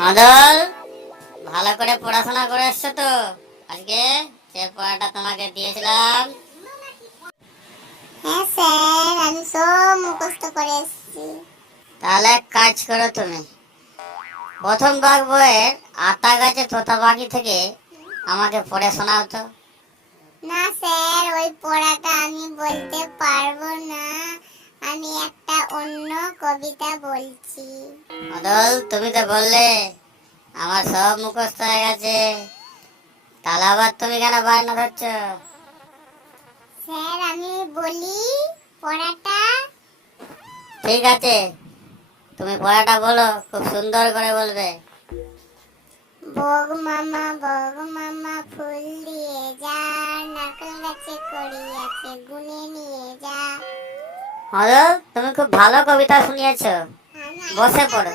মাদল, ভালো করে পড়াশোনা করে এসছো তো? আজকে যে পড়াটা তোমাকে দিয়েছিলাম। হ্যাঁ স্যার, আমি সব মুখস্থ করে এসেছি। তাহলে এক কাজ করো তুমি, প্রথম ভাগ বইয়ের আতা গাছে তোতা পাখি থেকে আমাকে পড়ে শোনাও তো। না স্যার, ওই পড়াটা আমি বলতে পারবো না। আমি একটা অন্য কবিতা বলছি। মাদল, তুমি তো বললে আমার সব মুখস্থ হয়ে গেছে, তাহলে আবার তুমি কেন বায়না ধরছ? স্যার, আমি বলি পড়াটা। ঠিক আছে, তুমি পড়াটা বলো, খুব সুন্দর করে বলবে। বগ মামা ফুল দিয়ে যা, নারকেল গাছে কড়ি আছে গুনে নিয়ে যা। মাদল, তুমি খুব ভালো কবিতা শুনিয়েছো, বসে পড়ো।